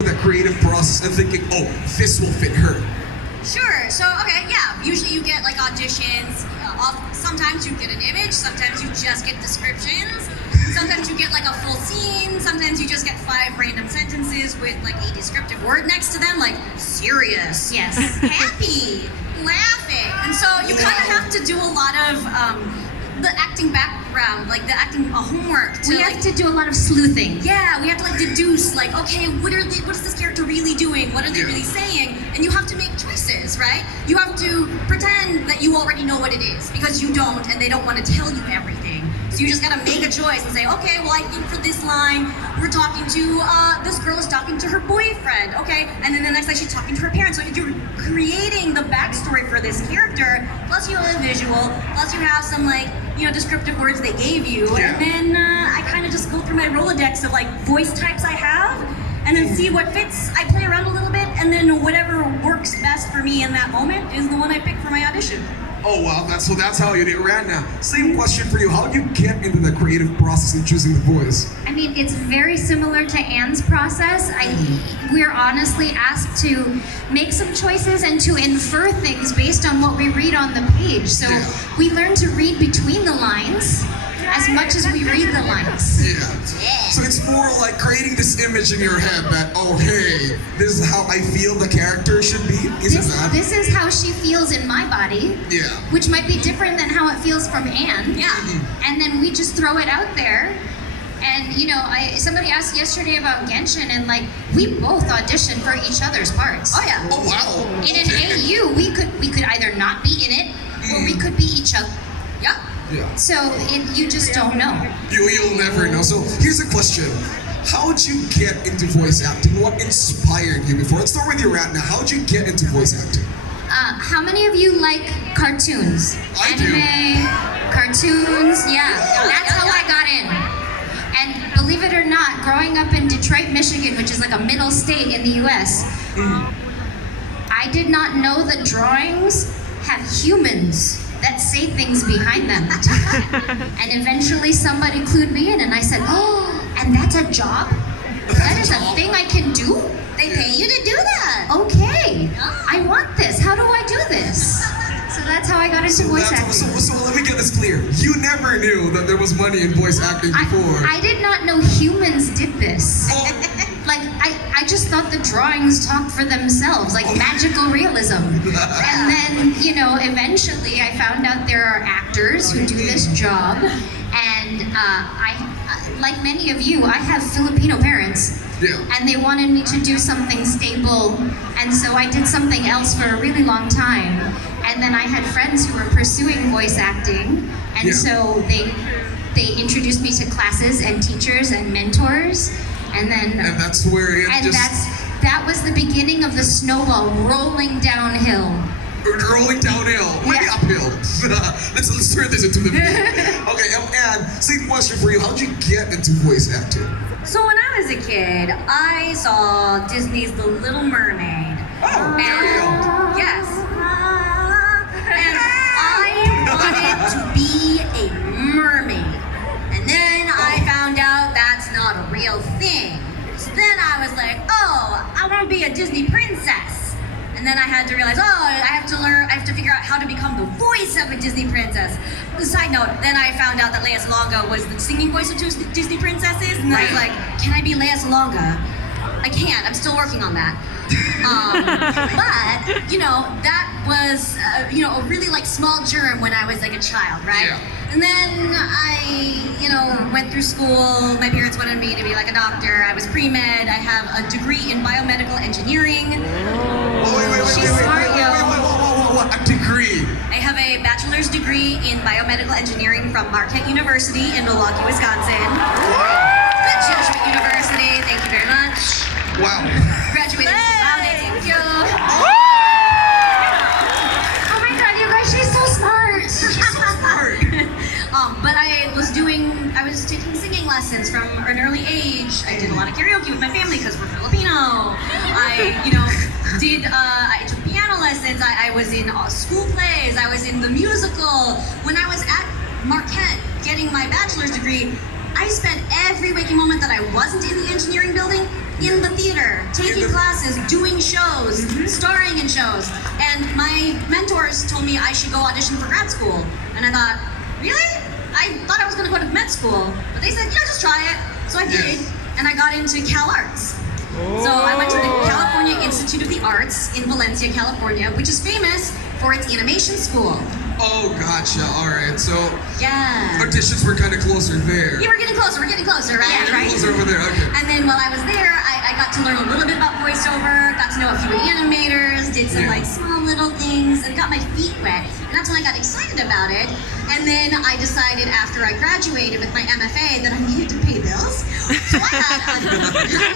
The creative process and thinking, oh, this will fit her. Sure. So, okay, yeah. Usually you get like auditions. Sometimes you get an image. Sometimes you just get descriptions. Sometimes you get like a full scene. Sometimes you just get 5 random sentences with like a descriptive word next to them, like serious, Yes. happy, laughing. And so you kind of have to do a lot of the acting background, like the acting homework. We have to do a lot of sleuthing. Yeah, we have to like deduce, like, okay, what is this character really doing? What are they really saying? And you have to make choices, right? You have to pretend that you already know what it is because you don't, and they don't want to tell you everything. So you just gotta make a choice and say, okay, well, I think for this line, we're talking to, this girl is talking to her boyfriend, okay? And then the next line, she's talking to her parents. So you're creating the backstory for this character, plus you have a visual, plus you have some, like, you know, descriptive words they gave you. Yeah. And then I kind of just go through my Rolodex of, like, voice types I have, and then see what fits. I play around a little bit, and then whatever works best for me in that moment is the one I pick for my audition. Oh wow, that's how you do it right now. Same question for you. How do you get into the creative process in choosing the voice? I mean, it's very similar to Anne's process. We're honestly asked to make some choices and to infer things based on what we read on the page. So we learn to read between the lines as much as we read the lines. Yeah. So it's more like creating this image in your head that, oh hey, this is how I feel the character should be. This is how she feels in my body. Yeah. Which might be different than how it feels from Anne. Yeah. And then we just throw it out there. And you know, somebody asked yesterday about Genshin, and like we both auditioned for each other's parts. Oh yeah. Oh wow. In an AU, we could either not be in it, or we could be each other. Yeah. Yeah. So you just don't know. You'll never know. So here's a question. How'd you get into voice acting? What inspired you before? Let's start with you right now. How'd you get into voice acting? How many of you like cartoons? I do. Anime, cartoons, yeah. That's how I got in. And believe it or not, growing up in Detroit, Michigan, which is like a middle state in the US, I did not know that drawings have humans that say things behind them. And eventually somebody clued me in and I said, oh, and that's a job? That is a thing I can do? They pay you to do that. Okay, I want this. How do I do this? So that's how I got into voice acting. So let me get this clear. You never knew that there was money in voice acting before. I did not know humans did this. Oh. Like, I just thought the drawings talked for themselves, like magical realism. And then, you know, eventually I found out there are actors who do this job. And like many of you, I have Filipino parents. Yeah. And they wanted me to do something stable. And so I did something else for a really long time. And then I had friends who were pursuing voice acting. And so they introduced me to classes and teachers and mentors. And that's where it that was the beginning of the snowball rolling downhill. Rolling downhill, maybe uphill. let's turn this into the video. Okay, and same question for you. How'd you get into voice acting? So when I was a kid, I saw Disney's The Little Mermaid. Oh, Ariel. Yes. And I wanted to be a mermaid. And then I found out that's not a real thing. So then I was like, oh, I want to be a Disney princess. And then I had to realize, I have to figure out how to become the voice of a Disney princess. Side note, then I found out that Lea Salonga was the singing voice of Disney princesses, and I was like, can I be Lea Salonga? I can't, I'm still working on that. But, you know, that was, you know, a really like small germ when I was like a child, right? Yeah. And then I, you know, went through school. My parents wanted me to be like a doctor. I was pre-med. I have a degree in biomedical engineering. What? A degree? I have a bachelor's degree in biomedical engineering from Marquette University in Milwaukee, Wisconsin. Good Jesuit University. Thank you very much. Wow. Graduated from Valley. Thank you. Oh my God, you guys, she's so smart. She's so smart. But I was taking singing lessons from an early age. I did a lot of karaoke with my family because we're Filipino. I took piano lessons. I was in school plays. I was in the musical. When I was at Marquette getting my bachelor's degree, I spent every waking moment that I wasn't in the engineering building in the theater, taking classes, doing shows, starring in shows. And my mentors told me I should go audition for grad school. And I thought, really? I thought I was gonna go to med school. But they said, yeah, just try it. So I did, and I got into Cal Arts. So I went to the California Institute of the Arts in Valencia, California, which is famous for its animation school. Oh, gotcha. All right. So Yeah. auditions were kind of closer there. Yeah, we're getting closer, right? Yeah, right. Closer over there. Okay. And then while I was there, I got to learn a little bit about voiceover, got to know a few animators, did some like small little things, and got my feet wet. And that's when I got excited about it. And then I decided after I graduated with my MFA that I needed to pay bills. So I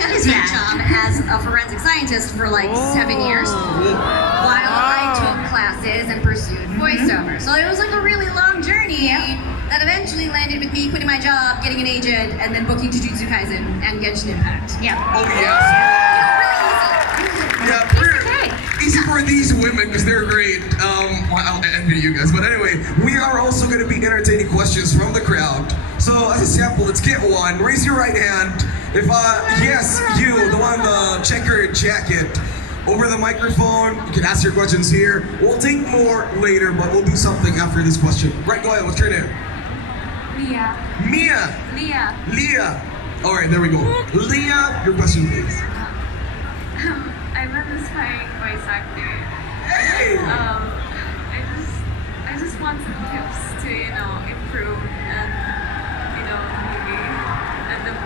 had a day job as a forensic scientist for like 7 years while I took classes and pursued voiceover. So it was like a really long journey that eventually landed with me quitting my job, getting an agent, and then booking Jujutsu Kaisen and Genshin Impact. Yeah. Oh, yes. Yeah, easy for these women because they're great. Well, I'll envy you guys. But anyway, we are also going to be entertaining questions from the crowd. So as a sample, let's get one. Raise your right hand. If yes, you, the one in the checkered jacket, over the microphone. You can ask your questions here. We'll take more later, but we'll do something after this question. Right, go ahead. What's your name? Leah. Mia. Leah. Leah. All right, there we go. Leah, your question, please. I'm an aspiring voice actor. Hey. I just want some tips to, improve and, maybe end up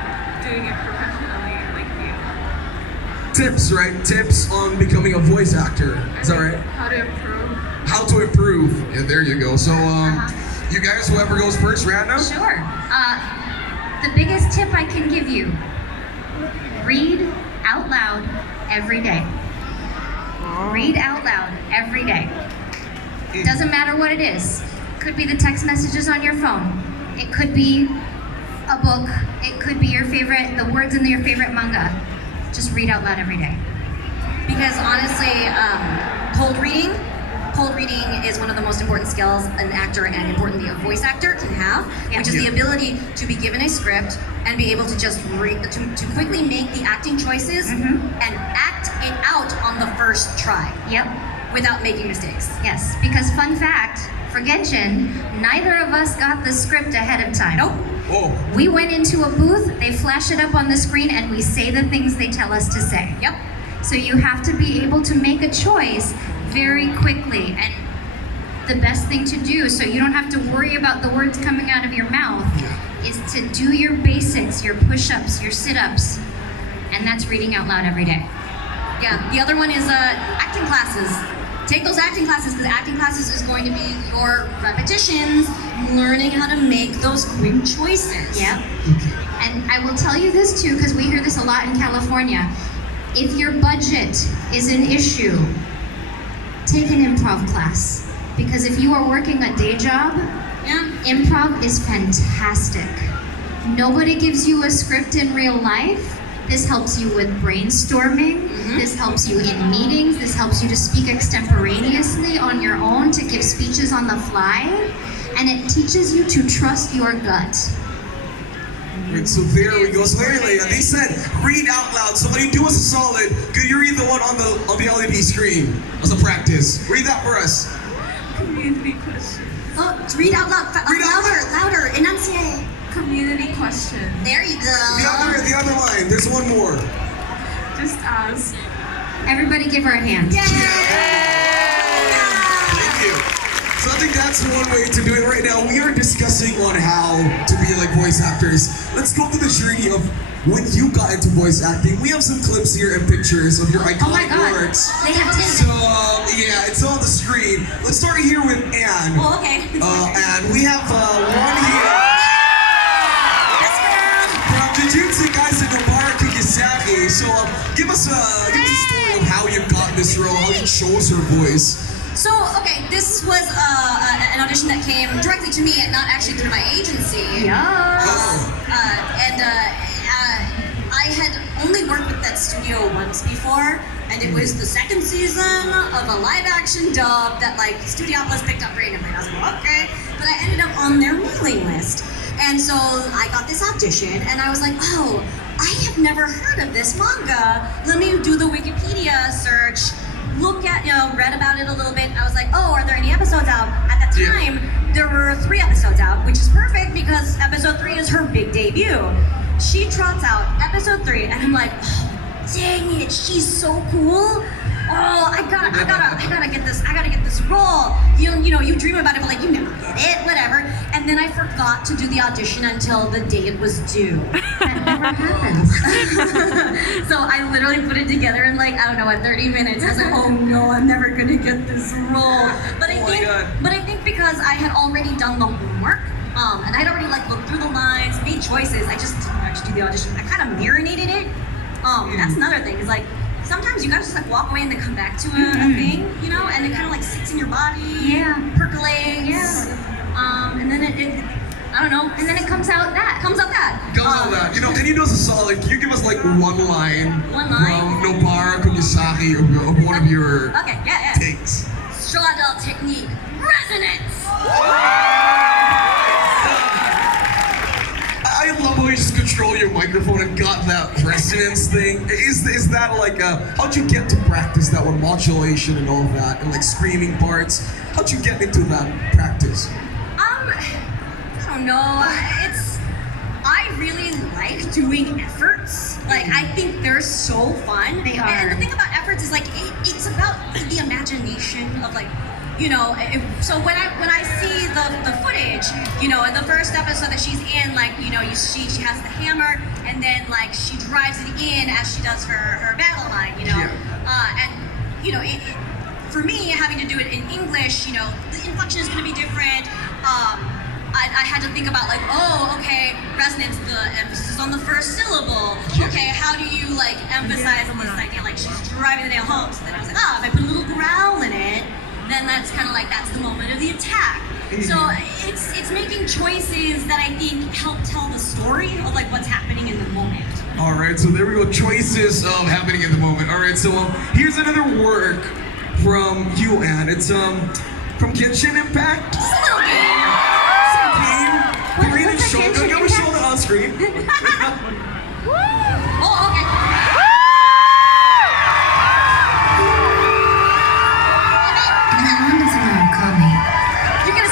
doing it professionally like you. Tips, right? Tips on becoming a voice actor. Is that right? How to improve. How to improve. Yeah, there you go. So, you guys, whoever goes first, Ratana? Sure. The biggest tip I can give you, read out loud every day. Read out loud every day. Doesn't matter what it is. Could be the text messages on your phone. It could be a book. It could be the words in your favorite manga. Just read out loud every day. Because honestly, cold reading is one of the most important skills an actor and importantly a voice actor can have, which is the ability to be given a script and be able to just to quickly make the acting choices and act it out on the first try. Yep. Without making mistakes. Yes, because fun fact, for Genshin, neither of us got the script ahead of time. Nope. Oh. We went into a booth, they flash it up on the screen, and we say the things they tell us to say. Yep. So you have to be able to make a choice very quickly. And the best thing to do, so you don't have to worry about the words coming out of your mouth, is to do your basics, your push-ups, your sit-ups, and that's reading out loud every day. Yeah, the other one is acting classes. Take those acting classes because acting classes is going to be your repetitions, learning how to make those quick choices. Yep. And I will tell you this too, because we hear this a lot in California. If your budget is an issue, take an improv class. Because if you are working a day job, improv is fantastic. Nobody gives you a script in real life. This helps you with brainstorming. This helps you in meetings. This helps you to speak extemporaneously on your own, to give speeches on the fly. And it teaches you to trust your gut. Right, so there we go. So there, they said read out loud. Somebody do us a solid. Could you read the one on the LED screen as a practice? Read that for us. Community question. Oh, read out loud. Louder. Enunciate. Community question. There you go. The other line. There's one more. Just ask. Everybody give her a hand. Yay! Thank you. So I think that's one way to do it right now. We are discussing on how to be like voice actors. Let's go through the journey of when you got into voice acting. We have some clips here and pictures of your iconic words. They have 10. So yeah, it's on the screen. Let's start here with Anne. Oh, okay. And we have one here. Jujutsu Kaisen no Barakugisaki. So give us a story of how you got this role, how you chose her voice. So, okay, this was an audition that came directly to me and not actually through my agency. I had only worked with that studio once before, and it was the second season of a live-action dub that, like, Studiopolis picked up randomly. And I was like, okay. But I ended up on their mailing list. And so I got this audition, and I was like, oh, I have never heard of this manga. Let me do the Wikipedia search, look at, read about it a little bit. I was like, oh, are there any episodes out? At that time, there were 3 episodes out, which is perfect because episode 3 is her big debut. She trots out episode 3, and I'm like, oh, dang it, she's so cool. Oh, I gotta get this role. You dream about it, but like you never get it, whatever. And then I forgot to do the audition until the day it was due. That never happens. So I literally put it together in 30 minutes. I was like, oh no, I'm never gonna get this role. But I think because I had already done the homework, and I'd already looked through the lines, made choices. I just didn't actually do the audition. I kind of marinated it. That's another thing. Is sometimes you gotta just walk away and then come back to a thing, and it kind of sits in your body, percolates, and then it I don't know, and then it comes out that. Comes out that. And he does a solid. Can you give us one line from Nobara Kunisaki of one of your takes? Straw doll technique, resonance. I love how you just control your microphone and got that resonance thing. Is that how'd you get to practice that one, modulation and all that, and screaming parts? How'd you get into that practice? I don't know. I really like doing efforts. I think they're so fun. They are. And the thing about efforts is it's about the imagination of so when I see the footage, in the first episode that she's in, she has the hammer, and then she drives it in as she does her battle line, and for me, having to do it in English, the inflection is going to be different. I had to think about resonance, the emphasis on the first syllable. Okay, how do you emphasize this idea? She's driving the nail home. So then I was like, if I put a little growl in it, then that's kind of that's the moment of the attack. So it's making choices that I think help tell the story of what's happening in the moment. All right, so there we go. Choices of happening in the moment. All right, so here's another work from you, Anne. It's from Genshin Impact. Just a little game. Some game. Green and Shogun. I'm gonna show it on screen. Oh, okay.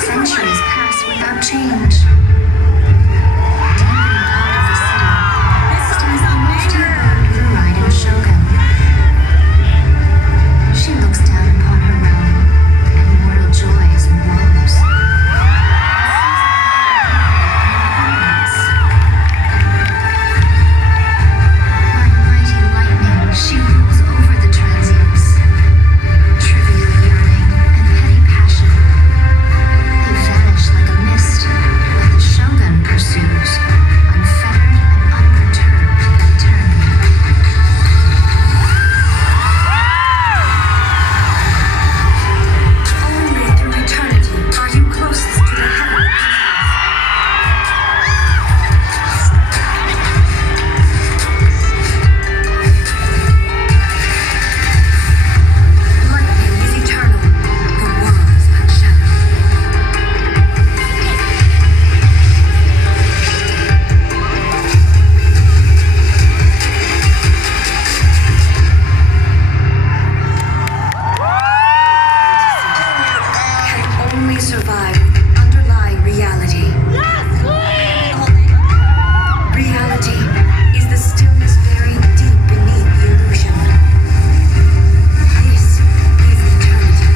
Centuries pass without change. Deeply part of the city stands the lofty bird blue-eyed and Shogun. She looks down upon her realm and mortal joys and woes. Like mighty lightning, she rules over the transients. Trivial yearning and petty passion. They vanish like a mist, while the Shogun pursues, unfettered and unperturbed eternally. Only through eternity are you closest to the heaven. Lightning is eternal, the world is but shadow. Can only survive with an underlying reality. Reality is the stillness buried deep beneath the illusion. This is eternity.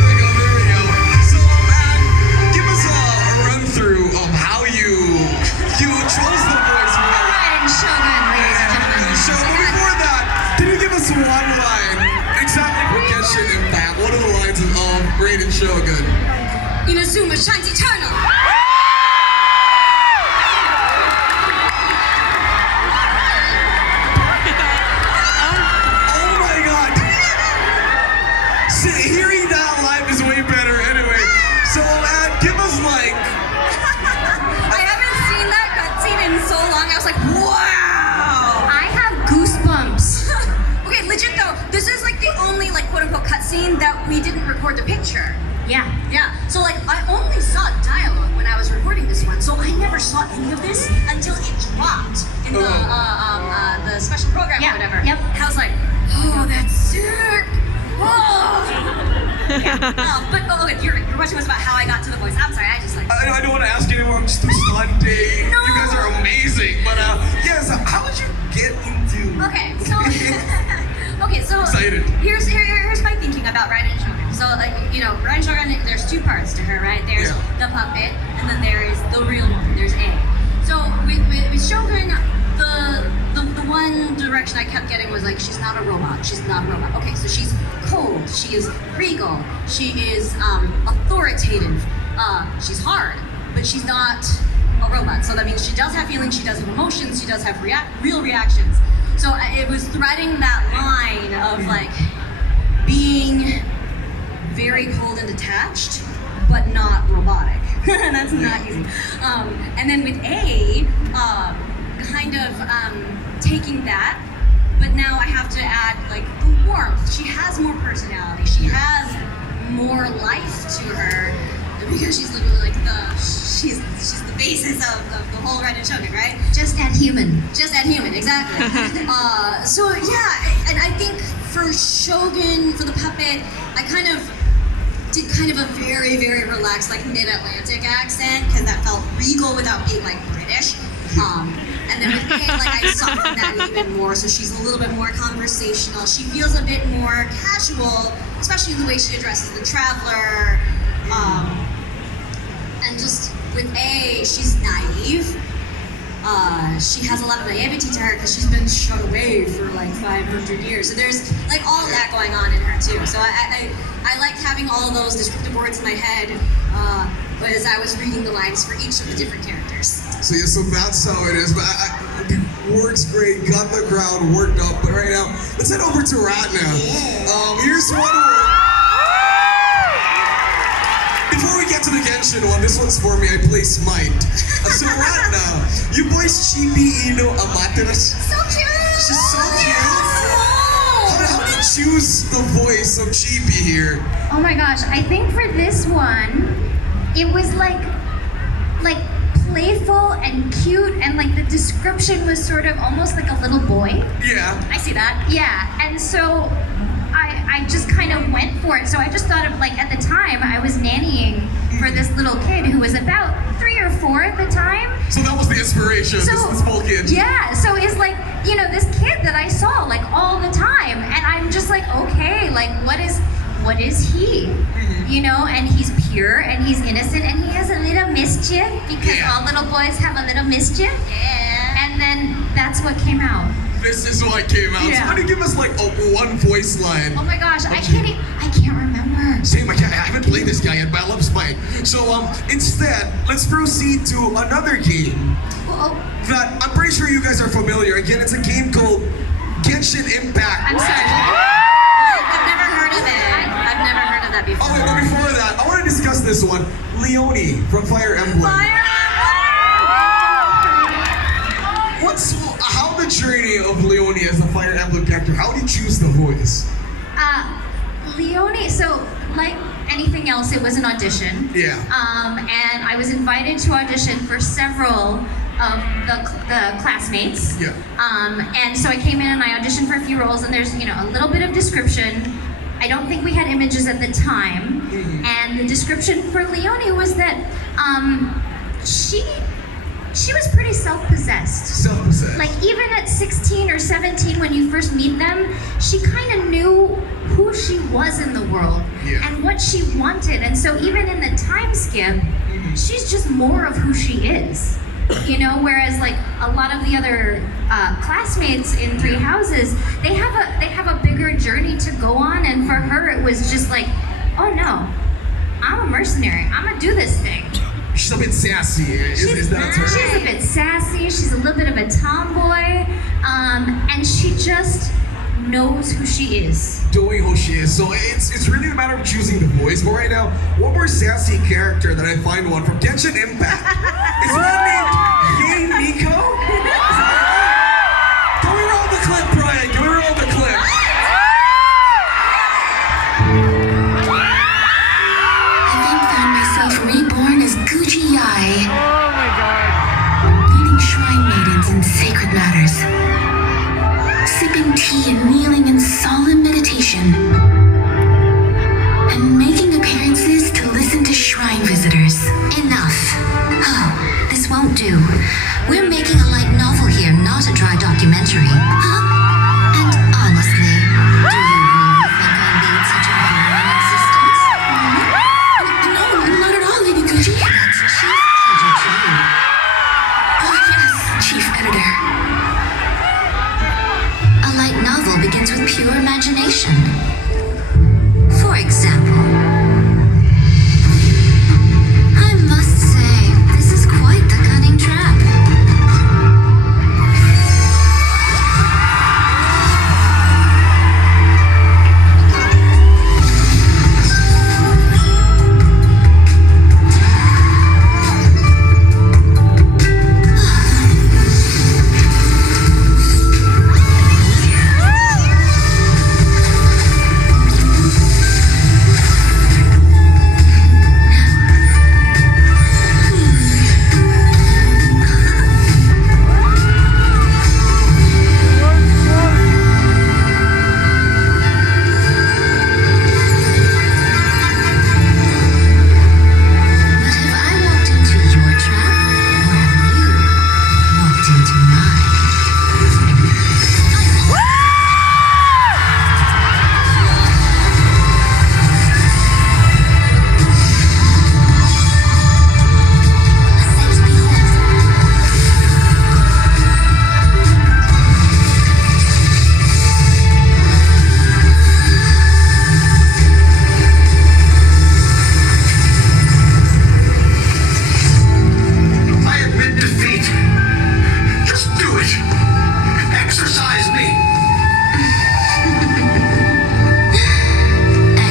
There we go. So, Anne, give us a run-through of how you chose the voice. Right in Shogun, ladies and gentlemen. So, before that, can you give us one line exactly for Genshin Impact? What are the lines of Raiden Shogun? Inazuma shines eternal. storyboard to picture. Yeah. Yeah, so like I only saw dialogue when I was recording this one, so I never saw any of this until it dropped in the special program Yeah, or whatever. yep. I was like, oh, that's sick. Oh. But your question was about how I got to the voice. I'm sorry, I just like. I don't want to ask you anymore. I'm just too stunned. No. You guys are amazing. But yes, how did you get into? Okay, so Excited. here's my thinking about Raiden Shogun. So Raiden Shogun, there's two parts to her, right? There's the puppet, and then there is the real woman. There's A. So with Shogun, the one direction I kept getting was like, she's not a robot. She's not a robot. Okay, so she's cold. She is regal. She is authoritative. She's hard, but she's not a robot. So that means she does have feelings. She does have emotions. She does have real reactions. So it was threading that line of like being very cold and detached, but not robotic. That's not easy. And then with A, kind of taking that, but now I have to add like the warmth. She has more personality. She has more life to her because she's literally like she's the basis of the whole Raiden Shogun, right? Just add human. Just add human, exactly. So yeah, and I think for Shogun, for the puppet, I kind of did kind of a very, very relaxed, like mid-Atlantic accent, because that felt regal without being like British. And then with A, like I softened that even more, so she's a little bit more conversational. She feels a bit more casual, especially in the way she addresses the traveler. And just with A, she's naive. She has a lot of naivety to her because she's been shut away for like 500 years. So there's like all of that going on in her too. So I liked having all of those descriptive words in my head as I was reading the lines for each of the different characters. So yeah, so that's how it is. But it works great. Got the crowd worked up. But right now, let's head over to Ratana. Here's one word. Before we get to the Genshin one, this one's for me. I play Smite. So Ratana, you voice Chibi Ino Amaterasu. So cute! She's so cute. How did you choose the voice of Chibi here? Oh my gosh, I think for this one, it was like playful and cute, and like the description was sort of almost like a little boy. Yeah. I see that. Yeah, and so I just kind of went for it. So I just thought of like, at the time I was nannying for this little kid who was about 3 or 4 at the time. So that was the inspiration, this small kid. Yeah, so it's like, this kid that I saw like all the time, and I'm just like, okay, like what is he? And he's pure and he's innocent and he has a little mischief because all little boys have a little mischief. Yeah. And then that's what came out. This is what came out. Yeah. So why don't you give us like one voice line? Oh my gosh, I can't remember. Same, I haven't played this guy yet, but I love Smite. So instead, let's proceed to another game that I'm pretty sure you guys are familiar. Again, it's a game called Genshin Impact. I'm sorry. I've never heard of it. I've never heard of that before. Oh wait, but before that, I want to discuss this one. Leonie from Fire Emblem. How the journey of Leonie as a Fire Emblem character? How did you choose the voice? Leonie, so like anything else, it was an audition. Yeah. And I was invited to audition for several of the classmates. Yeah. And so I came in and I auditioned for a few roles, and there's a little bit of description. I don't think we had images at the time. Mm-hmm. And the description for Leonie was that she was pretty self-possessed. Self-possessed. Like even at 16 or 17 when you first meet them, she kind of knew who she was in the world and what she wanted. And so even in the time skip, she's just more of who she is. Whereas like a lot of the other classmates in Three Houses, they have a bigger journey to go on, and for her it was just like, oh no, I'm a mercenary. I'm gonna do this thing. She's a bit sassy. Is that her? She's a bit sassy. She's a little bit of a tomboy, and she just knows who she is. Doing who she is. So it's really a matter of choosing the voice. But right now, one more sassy character that I find one from Genshin Impact. Is one named Hey Nico? Can we roll the clip, Brian? Can we roll the clip? solemn meditation and making appearances to listen to shrine visitors. Enough. Oh, this won't do. We're making a light novel here, not a dry documentary. Huh? And honestly, do you really think I lead such a boring existence? No, not at all, Lady Gucci. That's chief pleasure to you. Oh, yes, Chief Editor. A light novel begins with pure imagination. For example, I must say, this is quite the cunning trap. But have I walked into your trap, or have you walked into mine? A sight to behold. I admit defeat. Just do it. Exercise me.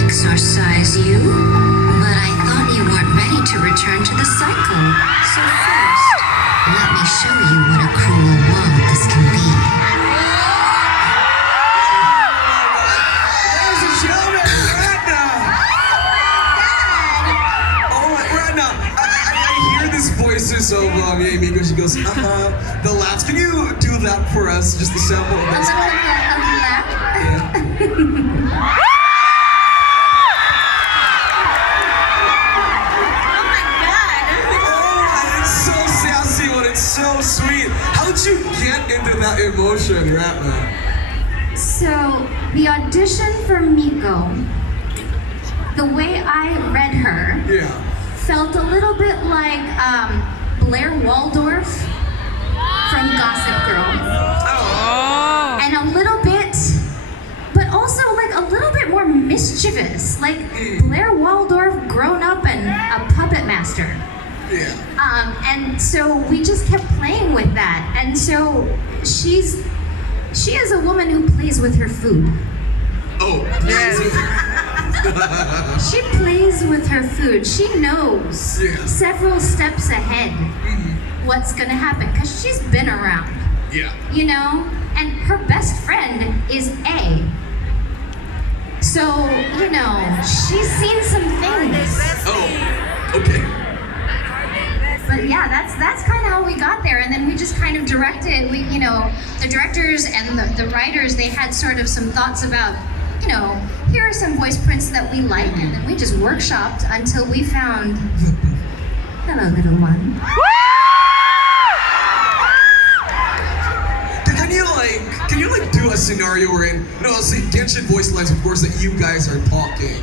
Exorcise you? But I thought you weren't ready to return to the cycle. So first, let me show you what a cruel world this can be. Ladies and gentlemen, Ratana! Oh my, Ratana, I hear these voices of Amy because she goes, the laughs. Can you do that for us? Just a sample of this. Yeah. Oh my god! Oh, it's so sassy, but it's so sweet. How'd you get into that emotion, Ratana? So, the audition for Miko, the way I read her, Yeah. felt a little bit like Blair Waldorf from Gossip Girl. And a little bit, but also like a little bit more mischievous, like Blair Waldorf grown up and a puppet master. Yeah. And so we just kept playing with that. And so she is a woman who plays with her food. Oh. She plays with her food. She knows Yeah. several steps ahead what's gonna happen because she's been around, Yeah. you know? And her best friend is A. So, you know, she's seen some things. Oh. Okay. But yeah, that's kind of how we got there. And then we just kind of directed, the directors and the writers, they had sort of some thoughts about, here are some voice prints that we like, and then we just workshopped until we found, hello, little one. Can you do a scenario we're in? No, see, Genshin voice lines, of course, that you guys are talking.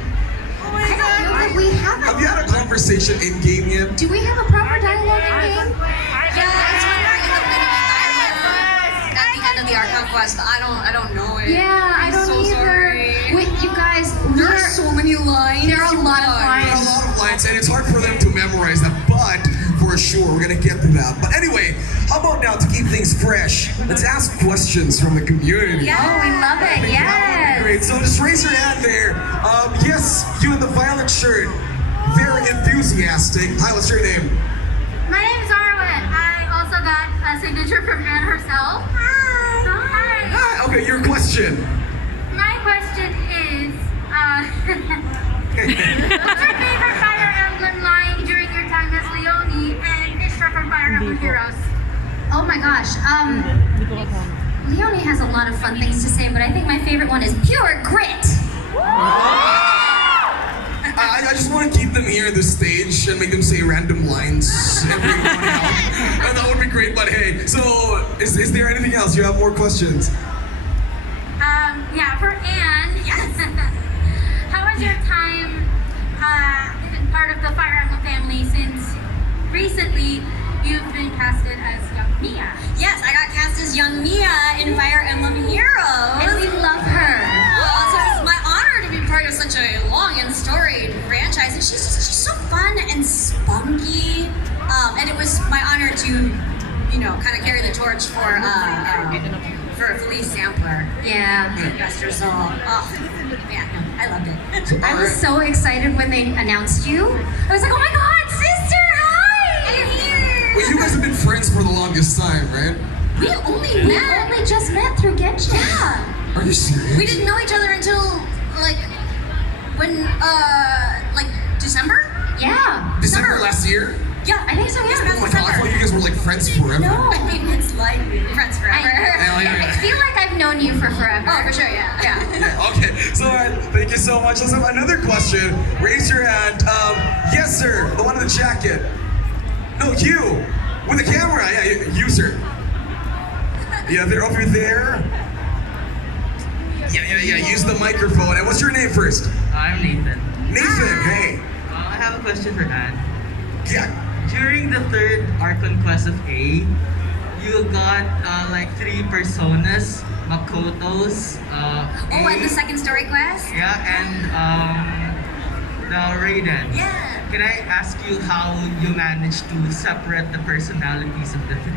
I don't know that we have Have you had a conversation in game yet? Do we have a proper dialogue in game? Yeah, it's when we're in the middle of dialogue at the end of the CONQUEST. I don't know it. Yeah, I I'm don't so either. sorry. Wait, you guys, There are so many lines. there are a lot of There are a lines. lot of lines, and it's hard for them to memorize that, but for sure, we're gonna get to that. But anyway, how about now to keep things fresh? Let's ask questions from the community. Oh, we love it. That would be Yes. great. So just raise your hand there. Yes, you in the violet shirt. Very enthusiastic. Hi, what's your name? My name is Arwen. I also got a signature from Anne herself. Hi. Hi. Hi. Okay, your question. My question is, what's your favorite Fire Emblem line during your time as Leone and Ishra from Fire Emblem Heroes? Oh my gosh. Leonie has a lot of fun things to say, but I think my favorite one is pure grit. I just want to keep them here on the stage and make them say random lines every morning. And that would be great, but hey, so is there anything else? You have more questions? Yeah, for Anne. Yes. How was your time part of the Fire Emblem family since recently you've been casted as young Mia? Yes, I got cast as young Mia in Fire Emblem Heroes. And we love her. So it's my honor to be part of such a long and storied franchise. And she's so fun and spunky. And it was my honor to, kind of carry the torch for Felice Sampler. Yeah. Investor Soul. Oh, man, no, I loved it. So, I was so excited when they announced you. I was like, oh my god, sister, hi! I'm here. Well, you guys have been friends for the longest time, right? We only We met. only just met through Genshin. Yeah. Are you serious? We didn't know each other until, December? Yeah. December last year? Yeah, I think so, yeah. This Oh past my god, I thought December. you guys were like friends forever. No. I mean, it's like friends forever. Hell yeah. I feel like I've known you for forever. Oh, for sure, yeah. Yeah, okay, so thank you so much. Let's have another question. Raise your hand. Yes, sir. The one in the jacket. No, you. With the camera. Yeah, you, sir. Yeah, they're over there. Yeah. Use the microphone. And what's your name first? I'm Nathan. Nathan. Hey. I have a question for Anne. Yeah. During the third CONQUEST of A, you got 3 personas, Makoto's, Oh, and the second story quest? yeah, and the Raiden. Yeah. Can I ask you how you managed to separate the personalities of the 3?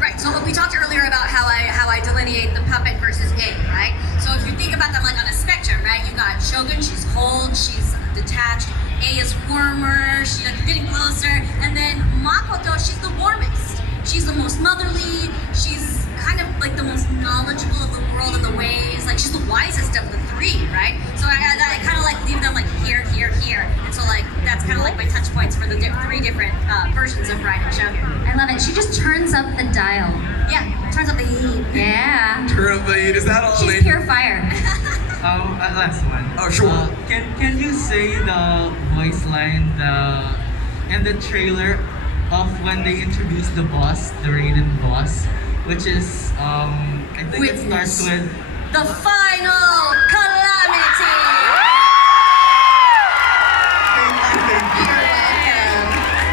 Right, so we talked earlier about how I delineate the puppet versus A, right? So if you think about them like on a spectrum, right? You got Shogun, she's cold, she's detached. A is warmer, she's getting closer. And then Makoto, she's the warmest. She's the most motherly, she's kind of like the most knowledgeable of the world and the ways. Like she's the wisest of the 3, right? So I kind of like leave them like here. And so like that's kind of like my touch points for the 3 different versions of Raiden and Shogun. I love it. She just turns up the dial. Yeah, turns out the heat. Yeah. Turn up the heat. Is that all? She's Nathan? pure fire. Last one. Oh, sure. Can you say the voice line in the trailer of when they introduced the boss, the Raiden boss, which is I think it starts with The final calamity!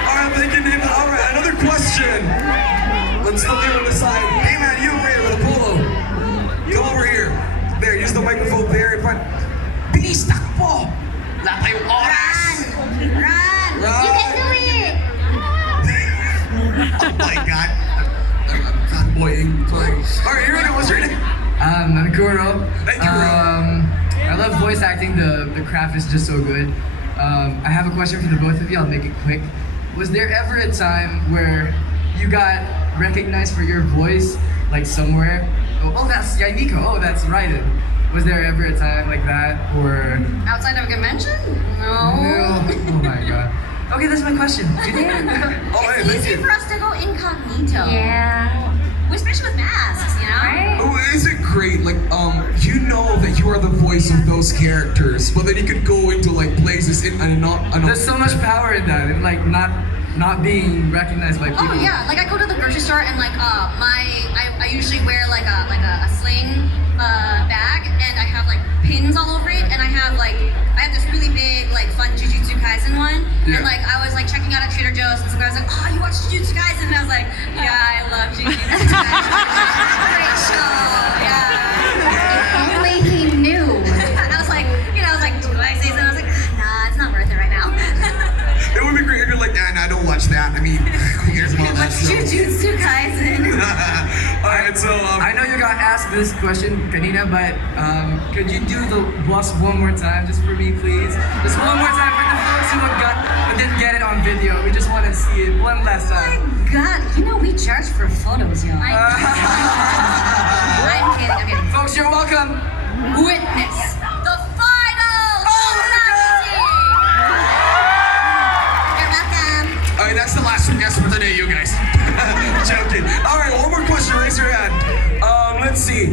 Alright, thank you, Nathan. Alright, another question. Let's look here on the side. Hey man, you over here with a polo. Come over here. There, use the microphone there in front. Bilis, takbo! Wala tayong oras! Run! You can do it! Oh my god. I'm fanboying. Sorry. Alright, here we go. What's your name? I'm Kuro. Thank you, Kuro. I love voice acting. The craft is just so good. I have a question for the both of you. I'll make it quick. Was there ever a time where you got recognized for your voice, like somewhere? Oh, that's Yainiko. Oh, that's Raiden. Was there ever a time like that, or? Outside of a convention? No. No. Oh my god. Okay, that's my question. Oh, hey, It's thank easy you. for us to go incognito. Yeah. Especially with masks, you know? Right? Oh, is it great? Like, you know that you are the voice of those characters, but then you could go into like places and not. There's so much power in that, and like not being recognized by people. Oh yeah, like I go to the grocery store and like I usually wear like a sling bag and I have like pins all over it and I have this really big like fun Jujutsu Kaisen one Yeah. and like I was like checking out at Trader Joe's and some guy was like, oh, you watch Jujutsu Kaisen? And I was like, yeah, I love Jujutsu Kaisen. Great show, yeah. If only he knew. And I was like, do I say something? I was like, nah, it's not worth it right now. It would be great if you're like, nah, I don't watch that. I mean, who cares about that What's show? Jujutsu Kaisen? Alright, so I know you got asked this question, kanina, but could you do the boss one more time, just for me, please? Just one more time for the folks who didn't get it on video. We just want to see it one last Oh time. my god, we charge for photos, y'all. I'm kidding. Folks, you're welcome. Witness the final calamity! You're welcome. alright, that's the last guess for today, you guys. Joking. Alright, one more question. Raise your hand. Let's see.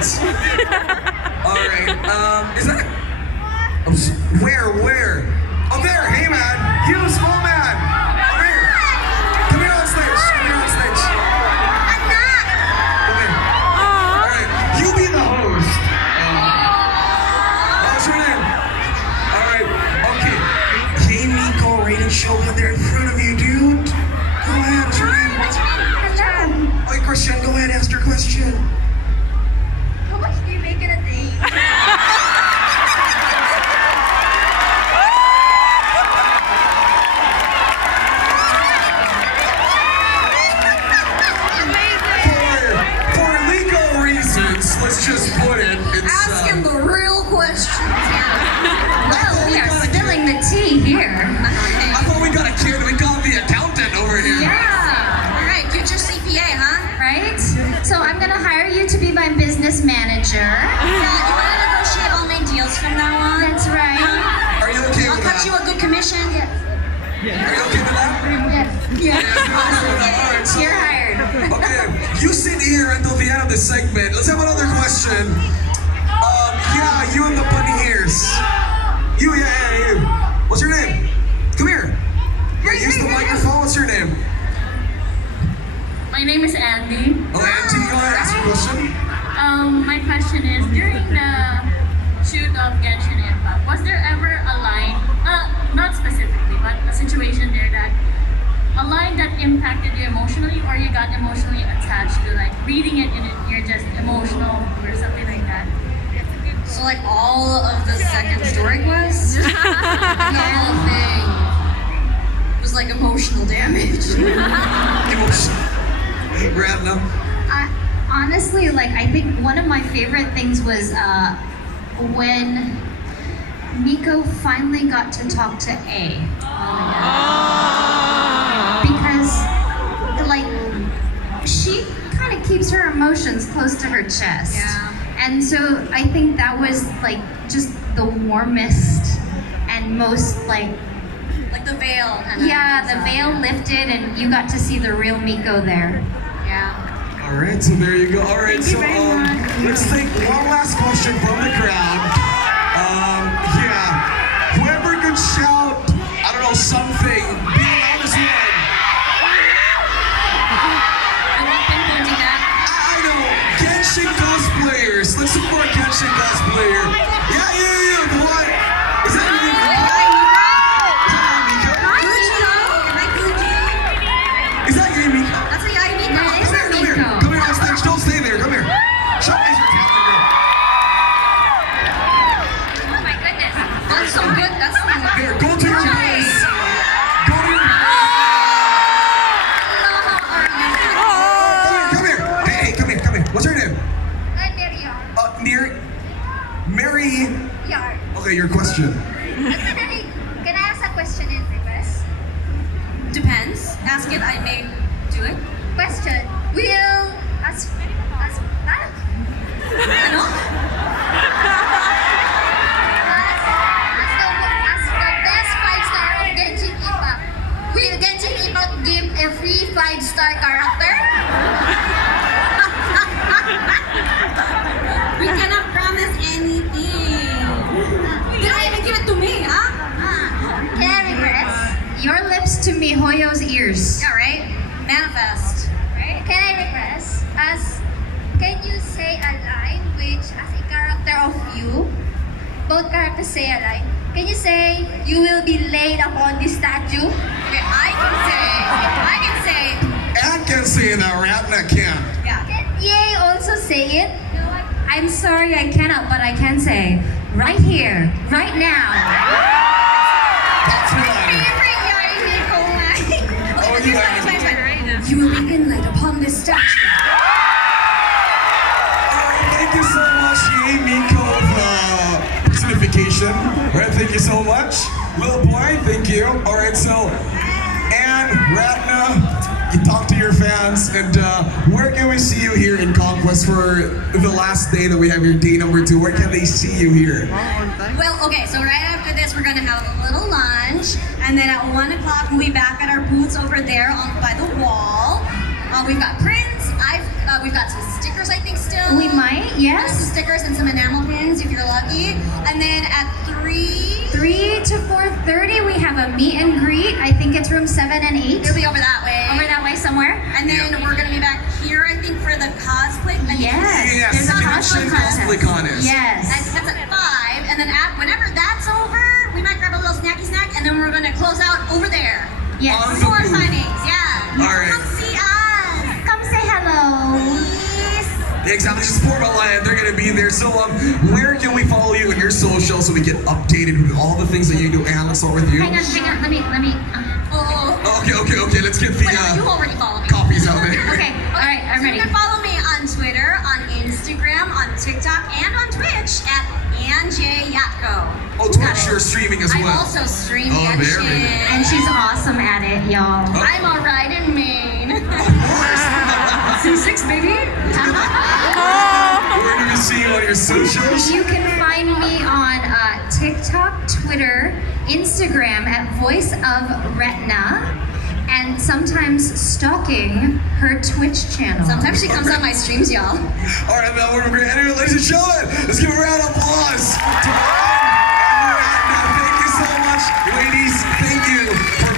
Congratulations. All right. Is that? Where? Oh, there. Hey, man. You, small man. Come here. Come here on stage. Come here on stage. I'm not. Come here. All right. You be the host. What's your name? All right. Okay. Hey, Miko, right and show them there in front of you, dude. Go ahead. What's your name? Hello. Okay, Christian, go ahead. Ask your question. How much do you make in a day? For legal reasons, let's just put it. It's Ask him the real questions. Well, we are spilling the tea here. I thought we got a kid. We got the accountant over here. Yeah. All right, future CPA, huh? Right? So I'm gonna hire you to be my business manager. Yeah, you want to negotiate all my deals from now on? That's right. Are you okay I'll with cut that? you a good commission. Are you okay with that? Yeah. All right, so, You're hired. okay, you sit here until the end of this segment. Let's have another question. Yeah, you and the bunny ears. You. What's your name? Come here. Yeah, use the microphone. What's your name? My name is Andy. Oh, Auntie, go ahead. Ask your question. My question is, during the shoot of Genshin Impact, was there ever a line, not specifically, but a situation there that a line that impacted you emotionally, or you got emotionally attached to, like reading it and you're just emotional or something like that? So like all of the second story quests, the whole thing was like emotional damage. Ratana. Honestly, like I think one of my favorite things was when Miko finally got to talk to A. Because like she kind of keeps her emotions close to her chest. Yeah. And so I think that was like just the warmest and most like Like the veil. Kind of the veil lifted and you got to see the real Miko there. Yeah. All right, so there you go. All right, so let's take one last question from the crowd. Yeah, whoever could shout, I don't know, something, be the loudest one. I'm not pinpointing that. I know, Genshin cosplayers. Let's support Genshin cosplayer. Yeah, the one. Is that you? Is that you, Miko? That's a Yai Miko. Come here. Come here on stage. Don't stay there. Come here. Showcase your talent, girl. Oh my goodness. That's so good. That's so good. Here, go to your place. Go to your. Come here. Hey, come here. What's your name? Mary. Yard. Okay, your question. Can I ask a question in request? Depends. Ask it. I may do it. Question. Will as Ano? as the best 5-star of Genshin Impact, will Genshin Impact give a free 5-star character? We cannot promise anything. You don't even give it to me, huh? Can I request? Your lips to Mihoyo's ears. Yeah, right? Manifest. Right? Can I request? Can you say a line which, as a character of you, both characters say a line. Can you say, you will be laid upon this statue? Okay, I can say. Anne can say that. Ratana can't. Yeah. Can Ye also say it? I'm sorry I cannot, but I can say, right here, right now. That's one. Favorite Yai Miko line. Oh, Okay, you it's have it. fine. You will be inlaid upon this statue. Thank you so much, Yay Miko, for personification. Alright, thank you so much. Little boy, thank you. Alright, so, Anne, Ratana, you talk to your fans, and where can we see you here in Conquest for the last day that we have here, day number 2? Where can they see you here? Well, okay, so right after this, we're gonna have a little lunch, and then at 1 o'clock, we'll be back at our booths over there by the wall. We've got prints. We've got some stickers, I think, still. We might, Yes. Some stickers and some enamel pins if you're lucky. And then at 3 to 4:30, we have a meet and greet. I think it's room 7 and 8. it'll be over that way. Over that way somewhere. And then we're gonna be back here, I think, for the cosplay. I think Yes. Yes, There's a Connection cosplay Cosplay Contest. Yes. That's at 5. And then whenever that's over, we might grab a little snacky snack, and then we're gonna close out over there. Yes. On the More booth. signings, yeah. All right. Come see us. Come say hello. Please. Yeah, exactly. Support Alliance. They're gonna be there. So, where can we follow you on your social so we get updated with all the things that you do? And let's start with you. Hang on. Let me. Oh. Okay. Let's get the But you already follow me. copies out there. Okay. All right. I'm So ready. you can follow me on Twitter, on Instagram, on TikTok, and on Twitch at AnJYatco. Oh, Twitch, you're streaming as I well. also stream Oh, there we go. Genshin. And she's awesome at it, y'all. Oh. I'm alright in Maine. Of course. C6, baby. Where do we see you on your socials? You can find me on TikTok, Twitter, Instagram at Voice of Ratana, and sometimes stalking her Twitch channel. Sometimes she comes on my streams, y'all. All right, Mel, we're great. Anyway, ladies and gentlemen, let's give a round of applause to